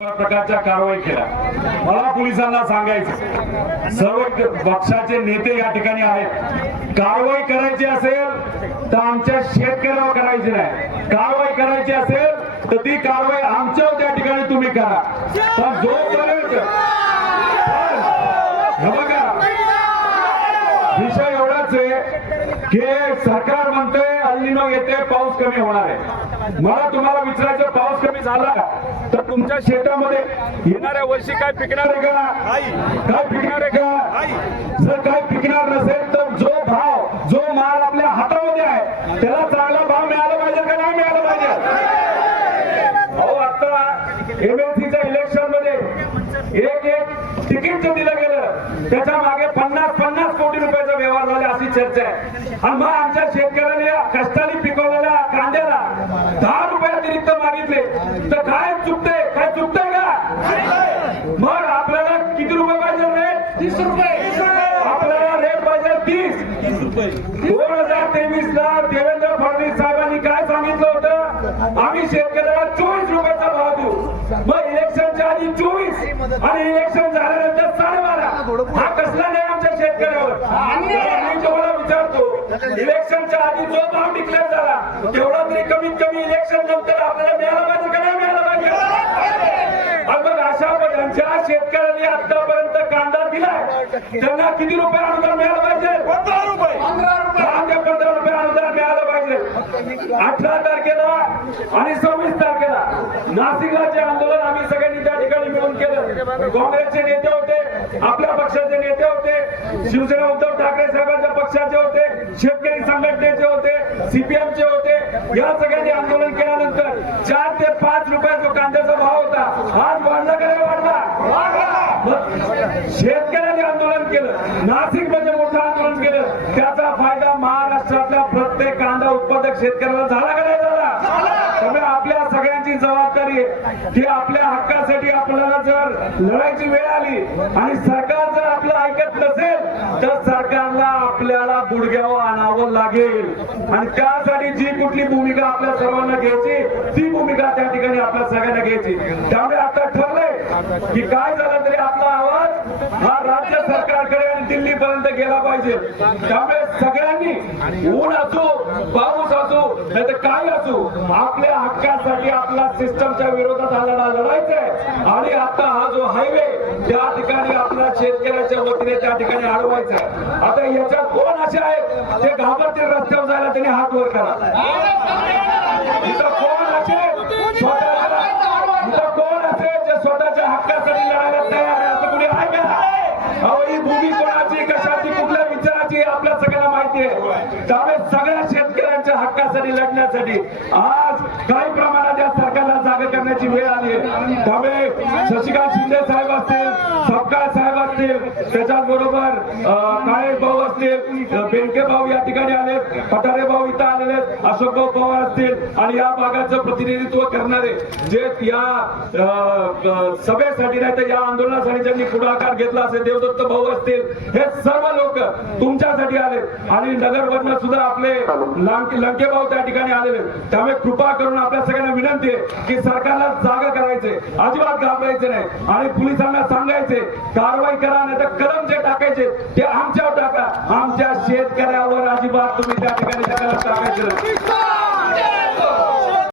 प्रकारच्या कारवाई केल्या। मला पोलिसांना सांगायचं, सर्व पक्षाचे नेते या ठिकाणी आहेत। कारवाई करायची असेल तर आमच्या शेतकऱ्यावर करायची नाही, कारवाई करायची असेल तर ती कारवाई आमच्यावर त्या ठिकाणी तुम्ही करा। पण जोपर्यंत बघा, विषय एवढाच आहे की सरकार म्हणतंय अल्निनो येते, पाऊस कमी होणार आहे। मला तुम्हाला विचारायचं, पाऊस कमी झाला तर तुमच्या शेतामध्ये येणाऱ्या वर्षी काय पिकणार आहे का? काय पिकणार आहे का? जर काय पिकणार नसेल तर जो भाव, जो माल आपल्या हातामध्ये आहे त्याला चांगला भाव मिळाला पाहिजे का नाही मिळाला पाहिजे? अहो, आता एमएलसीच्या इलेक्शन मध्ये एक तिकीट दिलं गेलं, त्याच्या मागे 50 कोटी रुपयाचा व्यवहार झाला अशी चर्चा आहे। आणि मग आमच्या शेतकऱ्याने कष्टाने पिकवलेल्या कांद्याला 10 रुपये अतिरिक्त मागितले तर काय चुकते? काय चुकतंय का? मग आपल्याला किती रुपये पाहिजे? रेट 30 रुपये। आपल्याला रेट पाहिजे 30 रुपये। 2023 ला देवेंद्र फडणवीस साहेबांनी काय सांगितलं होतं? आम्ही शेतकऱ्याला 24 रुपयाचा भाव देऊ। मग इलेक्शनच्या आधी 24 आणि इलेक्शन झाल्यानंतर 12.5। हा कसला नाही आमच्या शेतकऱ्यावर? मी तुम्हाला विचारतो, इलेक्शनच्या आधी जो भाव डिक्लेअर झाला तेवढा तरी कमीत कमी इलेक्शन नंतर आपल्याला मिळाला पाहिजे का नाही मिळाला पाहिजे? मग अशा ज्यांच्या शेतकऱ्यांनी आतापर्यंत कांदा दिलाय त्यांना किती रुपये अनुदान मिळालं पाहिजे? 15 रुपये। 10 ते 15 रुपये अनुदान मिळालं पाहिजे। 18 तारखेला आणि 26 तारखेला नाशिकला जे आंदोलन आम्ही सगळ्यांनी त्या ठिकाणी मिळून केलं, काँग्रेसचे नेते होते, आपल्या पक्षाचे नेते होते, शिवसेना उद्धव ठाकरे साहेबांच्या पक्षाचे होते, शेतकरी संघटनेचे होते, सीपीएमचे होते, या सगळ्यांनी आंदोलन केल्यानंतर 4 ते 5 रुपये जो कांद्याचा भाव होता आज वाढला का नाही वाढला? शेतकऱ्यांनी आंदोलन केलं, नाशिक मध्ये मोठं आंदोलन केलं, त्याचा फायदा महाराष्ट्रातल्या प्रत्येक कांदा उत्पादक शेतकऱ्याला झाला का नाही झाला? त्यामुळे आपल्या सगळ्यांची जबाबदारी आहे की आपल्या हक्कासाठी आपल्याला जर लढायची वेळ आली आणि सरकार जर आपलं ऐकत नसेल तर सरकारला आपल्याला गुडघ्यावर आणावं लागेल। आणि त्यासाठी जी कुठली भूमिका आपल्या सर्वांना घ्यायची ती भूमिका त्या ठिकाणी आपल्या सगळ्यांना घ्यायची। त्यामुळे आता ठरलंय की काय झालं तरी आपला आवाज हा राज्य सरकारकडे आणि दिल्लीपर्यंत गेला पाहिजे। त्यामुळे सगळ्यांनी ऊन असो, पाऊस असो, नाही तर काय असो, आपल्या हक्कासाठी आपला सिस्टमच्या विरोधात लढायचंय। आणि आता हा जो हायवे त्या ठिकाणी आपल्या शेतकऱ्याच्या वतीने त्या ठिकाणी अडवायचा आहे। आता याच्यात कोण असे आहेत ते घाबरतील रस्त्यावर जायला, त्यांनी हात वर करा। इथं कोण असे जे स्वतःच्या हक्कासाठी लढायला तयार आहे असं कुणी आहे का? अहो, ही भूमी कोणाची, कशाची, कुठल्या विचाराची आपल्या सगळ्यांना माहिती आहे। त्यामुळे सगळ्या शेतकऱ्यांच्या हक्कासाठी लढण्यासाठी आज काही प्रमाणात या सरकारला जागा करण्याची वेळ आली आहे। त्यामुळे शशिकांत शिंदे साहेब असतील, सपकाळ साहेब असतील, त्याच्याबरोबर काळे भाऊ असतील, बेनके भाऊ या ठिकाणी आले, पठारे भाऊ इथं आलेले, अशोक भाऊ पवार असतील आणि या भागाचं प्रतिनिधित्व करणारे जे या सभेसाठी नाही तर या आंदोलनासाठी ज्यांनी पुढाकार घेतला असेल, देवदत्त भाऊ असतील, हे सर्व लोक तुमच्यासाठी आले। आणि नगरमधनं सुद्धा आपले लंके भाऊ त्या ठिकाणी आलेले। त्यामुळे कृपा करून आपल्या सगळ्यांना विनंती आहे की सरकारला जागा करायचे, अजिबात घाबरायचे नाही आणि पोलिसांना सांगायचे कारवाई करा, नाही तर कलम जे टाकायचे ते आमच्यावर टाका, आमच्या शेतकऱ्यावर अजिबात तुम्ही त्या ठिकाणी टाकायचे नाही।